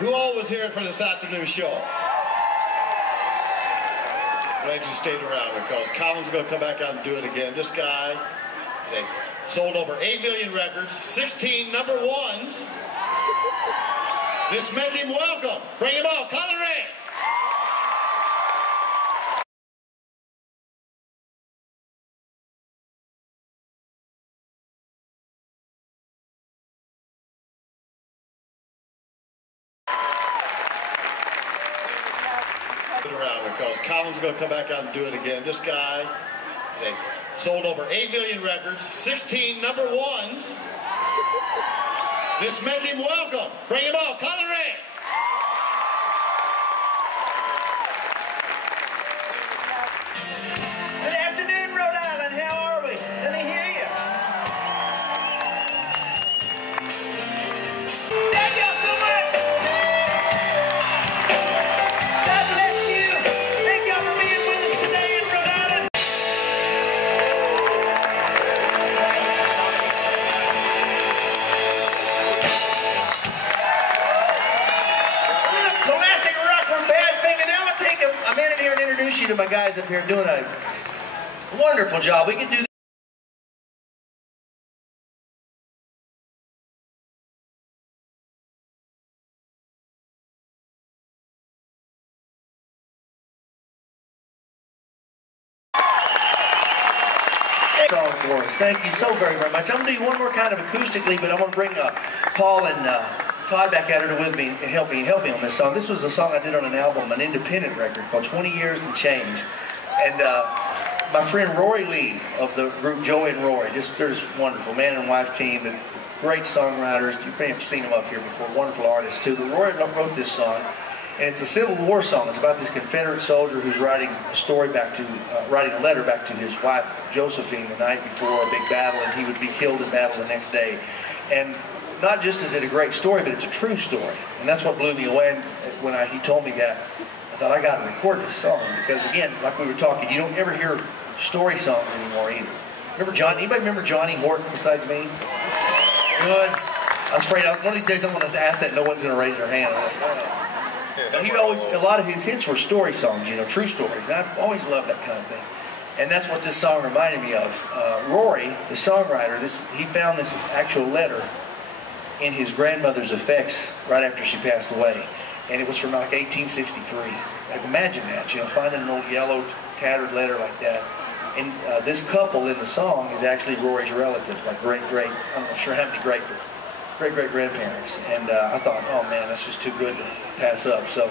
Who all was here for this afternoon show? Glad you stayed around because Collin's going to come back out and do it again. This guy sold over 8 million records, 16 number ones. Let's make him welcome. Bring him on, Collin Raye. Around because Collin's going to come back out and do it again. This guy sold over 8 million records, 16 number ones. Let's make him welcome. Bring him on, Collin Raye. Good afternoon, Rhode Island. How are we? Let me hear you. Thank y'all so much. God bless you. Thank y'all for being with us today in Rhode Island. Classic rock from Badfinger. Now I'm going to take a minute here and introduce you to my guys up here doing a wonderful job. We can do this. Song for us. Thank you so very, very much. I'm going to do one more kind of acoustically, but I'm going to bring Paul and Todd back out here with me and help me on this song. This was a song I did on an album, an independent record called 20 Years and Change. And my friend Rory Lee of the group Joey and Rory, they're just wonderful, man and wife team, and great songwriters. You may have seen them up here before, wonderful artists too. But Rory wrote this song, and it's a Civil War song. It's about this Confederate soldier who's writing a letter back to his wife Josephine the night before a big battle, and he would be killed in battle the next day. And not just is it a great story, but it's a true story, and that's what blew me away. And when he told me that, I thought I got to record this song because, again, like we were talking, you don't ever hear story songs anymore either. Remember John? Anybody remember Johnny Horton besides me? Good. I was afraid one of these days I'm going to ask that, and no one's going to raise their hand. A lot of his hits were story songs, you know, true stories. And I've always loved that kind of thing. And that's what this song reminded me of. Rory, the songwriter, he found this actual letter in his grandmother's effects right after she passed away. And it was from like 1863. Like, imagine that, you know, finding an old yellow, tattered letter like that. And this couple in the song is actually Rory's relatives, like I'm not sure how many great-great-grandparents. And I thought, oh man, that's just too good to pass up. So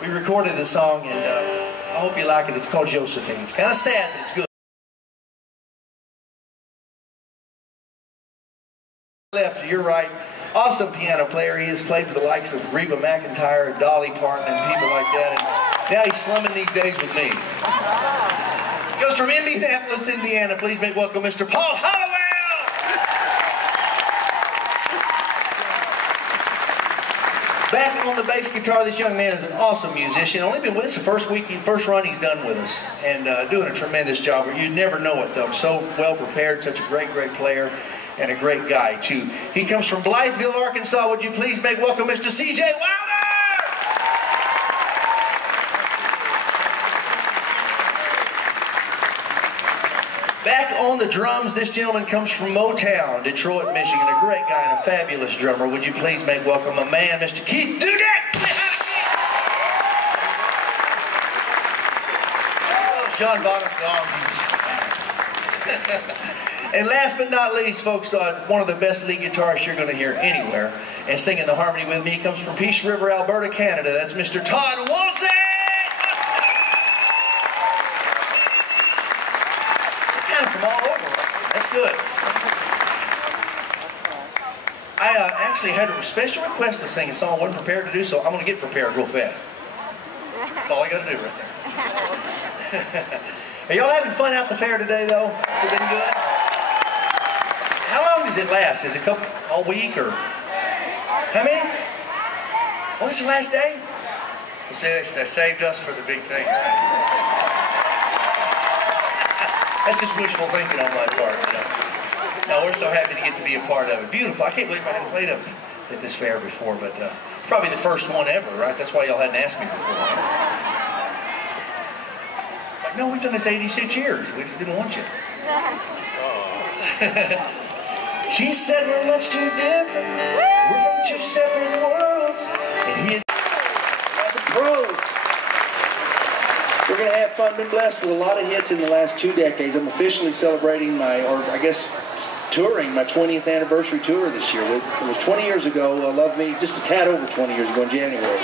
we recorded this song, and I hope you like it. It's called Josephine. It's kind of sad, but it's good. Left to your right, awesome piano player. He has played with the likes of Reba McEntire, Dolly Parton, and people like that. And now he's slumming these days with me. He goes from Indianapolis, Indiana. Please make welcome Mr. Paul Hollowell. Back on the bass guitar, this young man is an awesome musician. Only been with us the first run he's done with us, and doing a tremendous job. You'd never know it though. So well prepared, such a great player, and a great guy too. He comes from Blytheville, Arkansas. Would you please make welcome Mr. C.J. Wilder? Back on the drums, this gentleman comes from Motown, Detroit, Michigan. A great guy and a fabulous drummer. Would you please make welcome a man, Mr. Keith Dudek? Oh, John Bonham's gone. And last but not least, folks, one of the best lead guitarists you're going to hear anywhere, and singing the harmony with me, he comes from Peace River, Alberta, Canada. That's Mr. Todd Wilson. From all over. That's good. I actually had a special request to sing a song I wasn't prepared to do, so I'm going to get prepared real fast. That's all I got to do right there. Are y'all having fun out the fair today, though? Has it been good? How long does it last? Is it all week, or how many? Oh, this is the last day? Well, see, they saved us for the big thing, right? That's just wishful thinking on my part, you know. No, we're so happy to get to be a part of it. Beautiful. I can't believe I hadn't played a at this fair before, but probably the first one ever, right? That's why y'all hadn't asked me before. Like, no, we've done this 86 years. We just didn't want you. She said we're much too different. We're from two separate worlds. And he had some pros. We're going to have fun. Been blessed with a lot of hits in the last 2 decades. I'm officially celebrating touring my 20th anniversary tour this year. It was 20 years ago. Love Me, just a tad over 20 years ago in January.